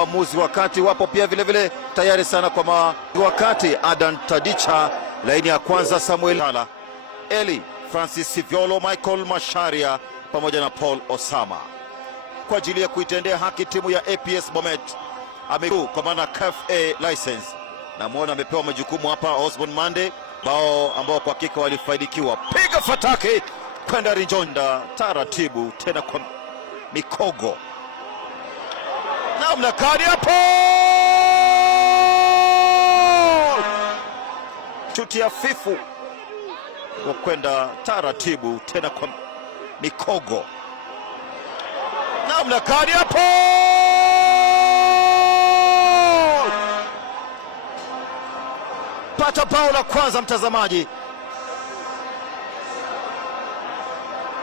waamuzi wakati wapo pia vile tayari sana kwa wakati. Adan Tadicha, laini ya kwanza Samuel Hala, Eli Francis Siviolo, Michael Masharia pamoja na Paul Osama kwa ajili ya kuitendea haki timu ya APS Bomet. Amekuu kwa maana KFA license na muona amepewa majukumu hapa Osborne Mande ambao kwa hakika walifaidikiwa. Piga fataki kwenda Rinjonda taratibu tena kwa mikogo. Namna kadi hapo. Chuti ya fifu kwa kwenda taratibu tena kwa mikogo. Namna kadi hapo. Pata bao la kwanza mtazamaji.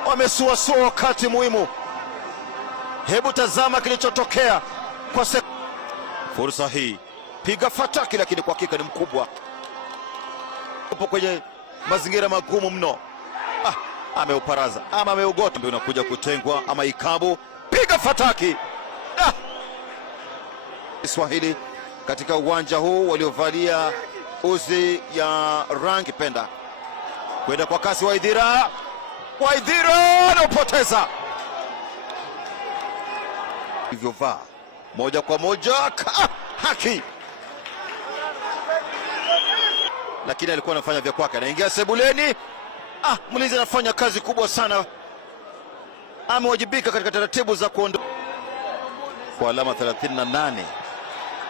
Wamesuasua wakati muhimu. Hebu tazama kilichotokea kwa fursa hii. Piga fataki lakini kwa hakika ni mkubwa. Upo kwenye mazingira magumu mno. Ameuparaza ama ameugota, ndio unakuja kutengwa ama ikabu. Piga fataki. Swahili katika uwanja huu waliovalia uzi ya rangi penda kwenda kwa kasi. Waidhira anaupoteza hivyo vaa moja kwa moja haki, lakini alikuwa anafanya vya kwake. Anaingia sebuleni. Mlinzi anafanya kazi kubwa sana, amewajibika katika taratibu za kuondoa kwa alama 38.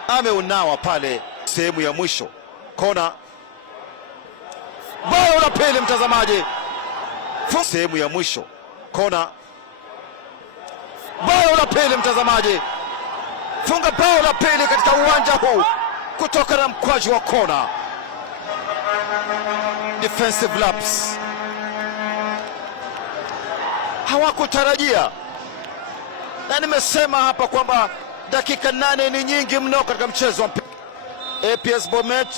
Ameunawa pale sehemu ya mwisho. Kona, bao la pili mtazamaji. Sehemu ya mwisho. Kona, bao la pili mtazamaji. Funga bao la pili katika uwanja huu kutoka na mkwaju wa kona. Defensive lapse. Hawakutarajia, na nimesema hapa kwamba dakika 8 ni nyingi mno katika mchezo wa APS Bomet.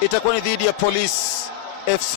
Itakuwa ni dhidi ya Police FC.